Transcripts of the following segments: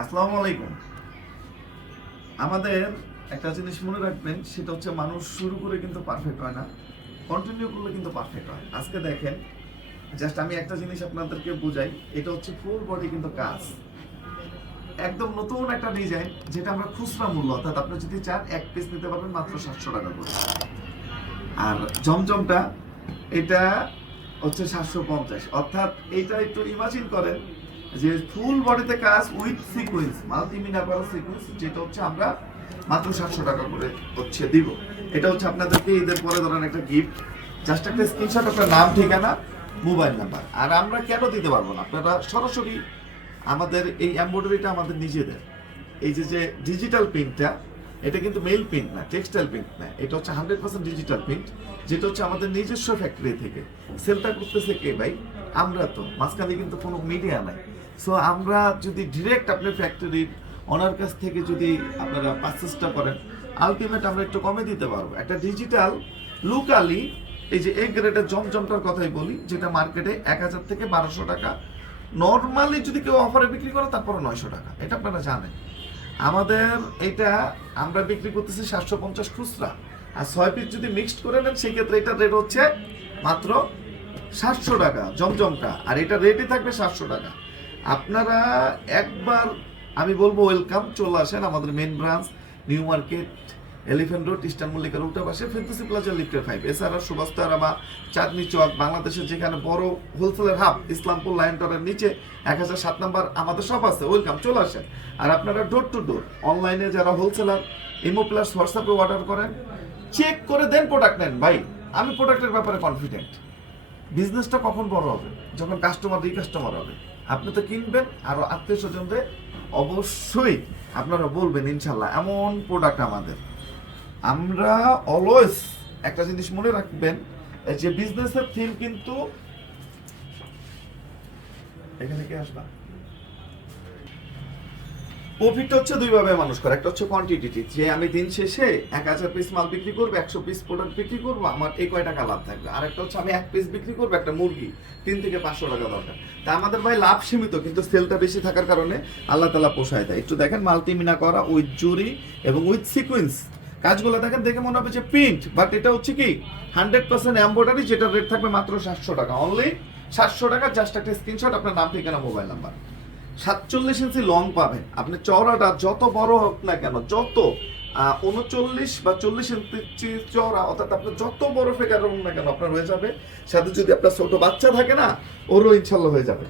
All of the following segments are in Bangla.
আসসালামু আলাইকুম। আমাদের একটা জিনিস মনে রাখবেন, সেটা হচ্ছে মানুষ শুরু করে কিন্তু পারফেক্ট হয় না কন্টিনিউ করলে কিন্তু পারফেক্ট হয়। আজকে দেখেন জাস্ট আমি একটা জিনিস আপনাদেরকে বোঝাই, এটা হচ্ছে ফুল বডি কিন্তু কাজ। একদম নতুন একটা ডিজাইন যেটা আমরা খুচরা মূল্য, অর্থাৎ আপনি যদি চান, এক পিস নিতে পারবেন মাত্র সাতশো টাকা করে। আর জমজমটা, এটা হচ্ছে সাতশো পঞ্চাশ। অর্থাৎ এইটা একটু ইমাজিন করেন যে ফুল বডিতে কাজ উইথ সিকুয়েন্স মাল্টিমিনা করা সিকুয়েন্স যেটা হচ্ছে আমরা মাত্র সাতশো টাকা করে হচ্ছে দিব। এটা হচ্ছে আপনাদেরকে ঈদের পরে ধরেন একটা গিফট জাস্ট একটা স্ক্রিনশট আপনার নাম, ঠিকানা মোবাইল নাম্বার আর আমরা কেন দিতে পারব না? আপনারা সরাসরি আমাদের এই এমব্রয়ডারিটা আমাদের নিজেদের এই যে যে ডিজিটাল প্রিন্টটা এটা কিন্তু মেল প্রিন্ট না টেক্সটাইল প্রিন্ট না। এটা হচ্ছে হান্ড্রেড পার্সেন্ট ডিজিটাল প্রিন্ট যেটা হচ্ছে আমাদের নিজস্ব ফ্যাক্টরি থেকে। সেলটা করতেছে কে ভাই? আমরা তো। মাঝখানে কিন্তু কোনো মিডিয়া নাই। সো আমরা যদি ডিরেক্ট আপনার ফ্যাক্টরির ওনার কাছ থেকে যদি আপনারা পারচেসটা করেন আলটিমেট আমরা একটু কমে দিতে পারব। একটা ডিজিটাল লোকালি এই যে এই গ্রেডের জমজমটার কথাই বলি, যেটা মার্কেটে এক হাজার থেকে বারোশো টাকা। নর্মালি যদি কেউ অফারে বিক্রি করে তারপরে নয়শো টাকা। এটা আপনারা জানেন। আমাদের এটা আমরা বিক্রি করতেছি সাতশো পঞ্চাশ খুচরা। আর ছয় পিস যদি মিক্সড করে নেন সেই ক্ষেত্রে এটার রেট হচ্ছে মাত্র সাতশো টাকা, জমজমটা। আর এটা রেটই থাকবে সাতশো টাকা। আপনারা একবার, আমি বলব ওয়েলকাম চলে আসেন আমাদের main branch New Market Elephant Road Eastern মল্লিকার উল্টা পাশে ফেন্টাসি প্লাজা লিফটের ফাইভ এছাড়া সুভাষ তারামা চাঁদনি চক, বাংলাদেশের যেখানে বড় হোলসেলের হাব ইসলামপুর লাইন টরের নিচে, এক হাজার সাত নাম্বার আমাদের সব আছে। ওয়েলকাম চলে আসেন। আর আপনারা ডোর টু ডোর অনলাইনে যারা হোলসেলার ইমো প্লাস হোয়াটসঅ্যাপে অর্ডার করেন চেক করে দেন প্রোডাক্ট নেন। ভাই, আমি প্রোডাক্টের ব্যাপারে কনফিডেন্ট বিজনেসটা কখন বড় হবে? যখন কাস্টমার রিকাস্টমার হবে। আপনি তো কিনবেন আর আত্মীয় স্বজনদের অবশ্যই আপনারা বলবেন ইনশাল্লাহ এমন প্রোডাক্ট আমাদের। আমরা অলওয়েজ একটা জিনিস মনে রাখবেন যে বিজনেসের থিম কিন্তু এখানে কি আসবা? প্রফিট হচ্ছে দুইভাবে মানুষ করে। একটা হচ্ছে কোয়ান্টিটি যে আমি দিন শেষে এক হাজার পিস মাল বিক্রি করব, একশো পিস প্রোডাক্ট বিক্রি করব, আমার এই কয় টাকা লাভ থাকবে। আর একটা হচ্ছে আমি এক পিস বিক্রি করব, একটা মুরগি, তিন থেকে পাঁচশো টাকা দরকার। তা আমাদের ভাই লাভ সীমিত, কিন্তু সেলটা বেশি থাকার কারণে আল্লাহ তালা পোষায় দেয়। একটু দেখেন মাল্টিমিনা করা উইথ জুরি এবং উইথ সিকুয়েন্স কাজগুলো দেখেন, দেখে মনে হবে যে প্রিন্ট বাট এটা হচ্ছে কি? হান্ড্রেড পার্সেন্ট এম্বয়ডারি যেটা রেট থাকবে মাত্র সাতশো টাকা। অনলি সাতশো টাকা জাস্ট একটা স্ক্রিনশট আপনার নাম, ঠিকানা মোবাইল নাম্বার সাতচল্লিশ ইঞ্চি লং পাবেন। আপনি চওড়াটা যত বড় হোক না কেন, যত উনচল্লিশ বা চল্লিশ ইঞ্চি চওড়া, অর্থাৎ আপনার যত বড় ফেকার হোক না কেন আপনার হয়ে যাবে। সাথে যদি আপনার ছোট বাচ্চা থাকে না, ওরও ইনশাল্লাহ হয়ে যাবে।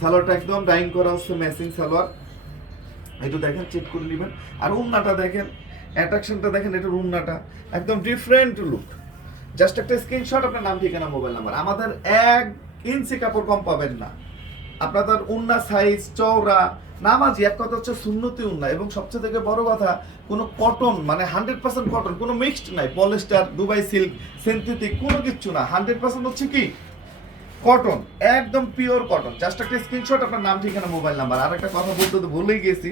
সালোয়ারটা একদম ডাইং করা হচ্ছে ম্যাচিং সালোয়ার। একটু দেখেন চেক করে নেবেন। আর উন্নাটা দেখেন অ্যাট্রাকশনটা দেখেন, এটা উন্নাটা একদম ডিফারেন্ট লুক জাস্ট একটা স্ক্রিনশট আপনার নাম, ঠিকানা মোবাইল নাম্বার আমাদের এক ইঞ্চি কাপড় কম পাবেন না। আপনাদের উন্না সাইজ, চওড়া, নামাজি, এক কথা হচ্ছে সুন্নতি উন্না। এবং সবচেয়ে থেকে বড় কথা, কোনো কটন মানে হান্ড্রেড পার্সেন্ট কটন কোনো মিক্সড নাই। পলিস্টার দুবাই সিল্ক সিনথেটিক কোনো কিচ্ছু না। হান্ড্রেড পার্সেন্ট হচ্ছে কি? কটন একদম পিওর কটন জাস্ট একটা স্ক্রিনশট আপনার নাম, ঠিকানা মোবাইল নাম্বার আর একটা কথা বলতে তো ভুলেই গেছি।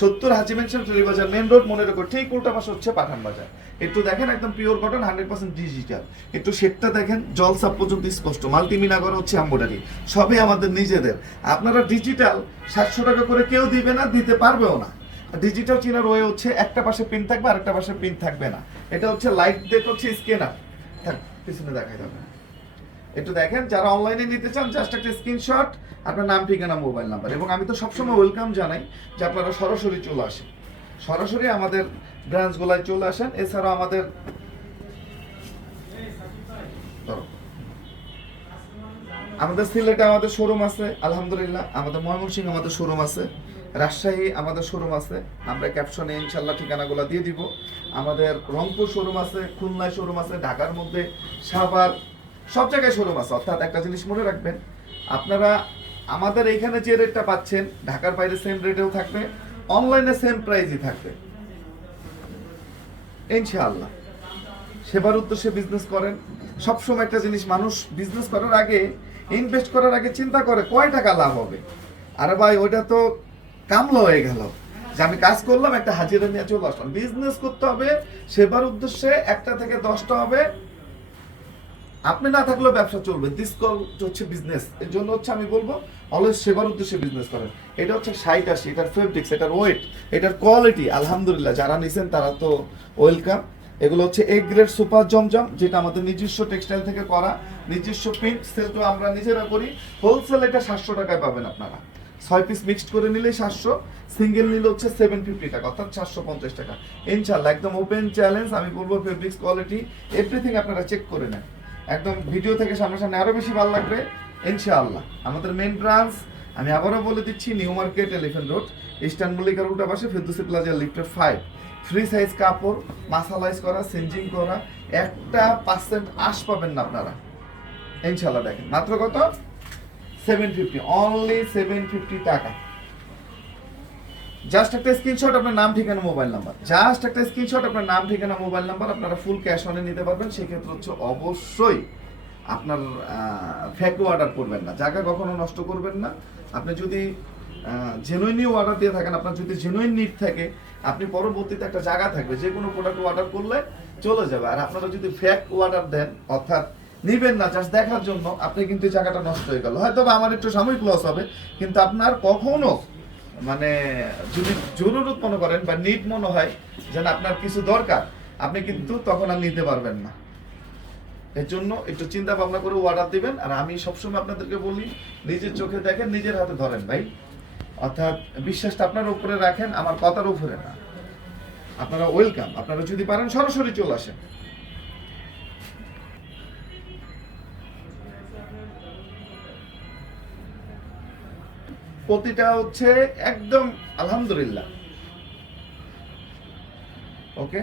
সত্তর হাজি মেনশন বাজার মেন রোড মনে রেখো ঠিক উল্টা পাশে হচ্ছে পাঠান বাজার। একটু দেখেন, একদম pure cotton hundred percent digital একটু শেডটা দেখেন, জলসাপ পর্যন্ত স্পষ্ট। মাল্টিমিনা করা হচ্ছে এম্বয়ডারি সবই আমাদের নিজেদের। আপনারা ডিজিটাল সাতশো টাকা করে কেউ দিবে না, দিতে পারবেও না। ডিজিটাল চিনার ওয়ে হচ্ছে, একটা পাশে পিন থাকবে আর একটা পাশে পিন থাকবে না। এটা হচ্ছে লাইট ডেট হচ্ছে স্ক্যানার থাক, পিছনে দেখাই যাবে একটু দেখেন, যারা অনলাইনে নিতে চান জাস্ট একটা স্ক্রিনশট আপনার নাম, ঠিকানা মোবাইল নাম্বার এবং আমি তো সবসময় ওয়েলকাম জানাই যে আপনারা সরাসরি চলে আসেন। সরাসরি আমাদের ব্রাঞ্চগুলোয় চলে আসেন। এছাড়াও আমাদের আমাদের সিলেটে আমাদের শোরুম আছে, আলহামদুলিল্লাহ। আমাদের ময়মনসিংহ আমাদের শোরুম আছে। রাজশাহী আমাদের শোরুম আছে। আমরা ক্যাপশনে ইনশাল্লাহ ঠিকানাগুলো দিয়ে দিব। আমাদের রংপুর শোরুম আছে, খুলনায় শোরুম আছে, ঢাকার মধ্যে সাভার সব জায়গায় শোরুম আছে। অর্থাৎ একটা জিনিস মনে রাখবেন, আপনারা আমাদের এইখানে যে রেটটা পাচ্ছেন, ঢাকার বাইরে সেম রেটেও থাকবে অনলাইনে সেম প্রাইজই থাকবে। ইনশাআল্লাহ। সেবার উদ্দেশ্যে বিজনেস করেন। সবসময় একটা জিনিস, মানুষ বিজনেস করার আগে ইনভেস্ট করার আগে চিন্তা করে কয় টাকা লাভ হবে। আরে ভাই, ওইটা তো কামলো হয়ে গেল। যে আমি কাজ করলাম, একটা হাজিরা নিয়ে চলে আসলাম। বিজনেস করতে হবে, সেবার উদ্দেশ্যে একটা থেকে দশটা হবে আপনি না থাকলেও ব্যবসা চলবে। দিস কল হচ্ছে বিজনেস এর জন্য হচ্ছে আমি বলব অলওয়েজ সেবার উদ্দেশ্যে বিজনেস করেন। এটা হচ্ছে সাইট আশি, এটার ফেব্রিক্স এটার ওয়েট এটার কোয়ালিটি আলহামদুলিল্লাহ। যারা নিছেন তারা তো ওয়েলকাম এগুলো হচ্ছে এ গ্রেড সুপার জমজম, যেটা আমাদের নিজস্ব টেক্সটাইল থেকে করা, নিজস্ব প্রিন্ট সেল তো আমরা নিজেরা করি। হোলসেল এটা সাতশো টাকায় পাবেন আপনারা। ছয় পিস মিক্সড করে নিলে সাতশো সিঙ্গেল নিলে হচ্ছে সেভেন ফিফটি টাকা, অর্থাৎ চারশো পঞ্চাশ টাকা। ইনশাল্লাহ একদম ওপেন চ্যালেঞ্জ আমি বলব ফেব্রিক্স কোয়ালিটি এভরিথিং আপনারা চেক করে নেন। একদম ভিডিও থেকে সামনাসামনি আরও বেশি ভালো লাগবে, ইনশাআল্লাহ। আমাদের মেন ব্রাঞ্চ আমি আবারও বলে দিচ্ছি New Market Elephant Road Eastern মল্লিকার উল্টা পাশে ফেরদুসি প্লাজা লিফটের ফাইভ ফ্রি সাইজ কাপড় মাসালাইজ করা সিঞ্জিং করা, একটা পার্সেন্ট আশ পাবেন না আপনারা। ইনশাআল্লাহ দেখেন। মাত্র কত? Seven fifty only seven fifty টাকা। জাস্ট একটা স্ক্রিনশট আপনার নাম, ঠিকানা মোবাইল নাম্বার জাস্ট একটা স্ক্রিনশট আপনার নাম, ঠিকানা মোবাইল নাম্বার আপনারা ফুল ক্যাশ অনে নিতে পারবেন। সেক্ষেত্রে হচ্ছে অবশ্যই আপনার ফ্যাকও অর্ডার করবেন না। জায়গা কখনো নষ্ট করবেন না। আপনি যদি জেনুইনই অর্ডার দিয়ে থাকেন, আপনার যদি জেনুইন নিড থাকে, আপনি পরবর্তীতে একটা জায়গা থাকবে যে কোনো প্রোডাক্ট অর্ডার করলে চলে যাবে। আর আপনারা যদি ফ্যাক অর্ডার দেন, অর্থাৎ নিবেন না জাস্ট দেখার জন্য, আপনি কিন্তু জায়গাটা নষ্ট হয়ে গেল। হয়তো আমার একটু সাময়িক লস হবে, কিন্তু আপনার কখনো মানে যদি জরুরত মনে করেন বা নিড মনে হয় যেন আপনার কিছু দরকার, আপনি কিন্তু তখন আর নিতে পারবেন না। এর জন্য একটু চিন্তা ভাবনা করে অর্ডার দিবেন, আর আমি সবসময় আপনাদেরকে বলি, নিজের চোখে দেখেন, নিজের হাতে ধরেন ভাই। অর্থাৎ বিশ্বাসটা আপনার উপরে রাখেন, আমার কথার উপরে না। আপনারা ওয়েলকাম আপনারা যদি পারেন, সরাসরি চলে আসেন। প্রতিটা হচ্ছে একদম আলহামদুলিল্লাহ। ওকে